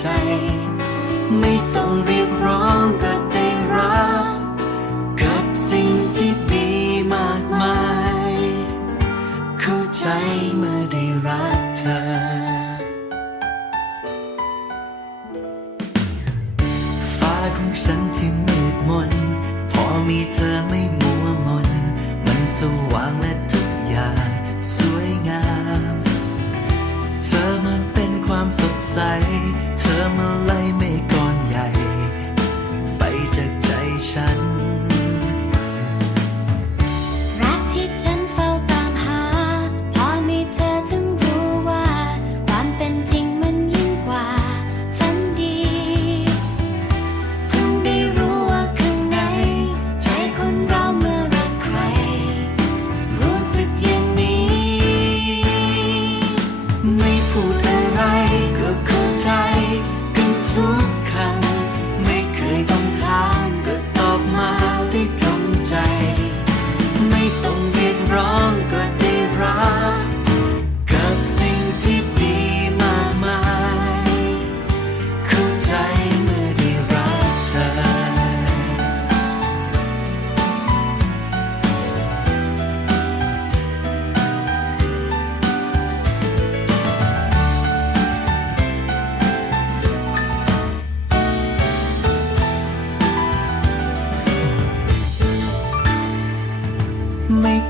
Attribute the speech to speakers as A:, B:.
A: ใจ ไม่ต้องเรียกร้องก็ได้รับกับสิ่งที่ดีมากมาย เข้าใจเมื่อได้รักเธอ ฟ้าของฉันที่มืดมน พอมีเธอไม่มัวมน มันสว่างและทุกอย่าง สวยงาม สดใส เธอมาไล่เมฆก้อนใหญ่
B: เ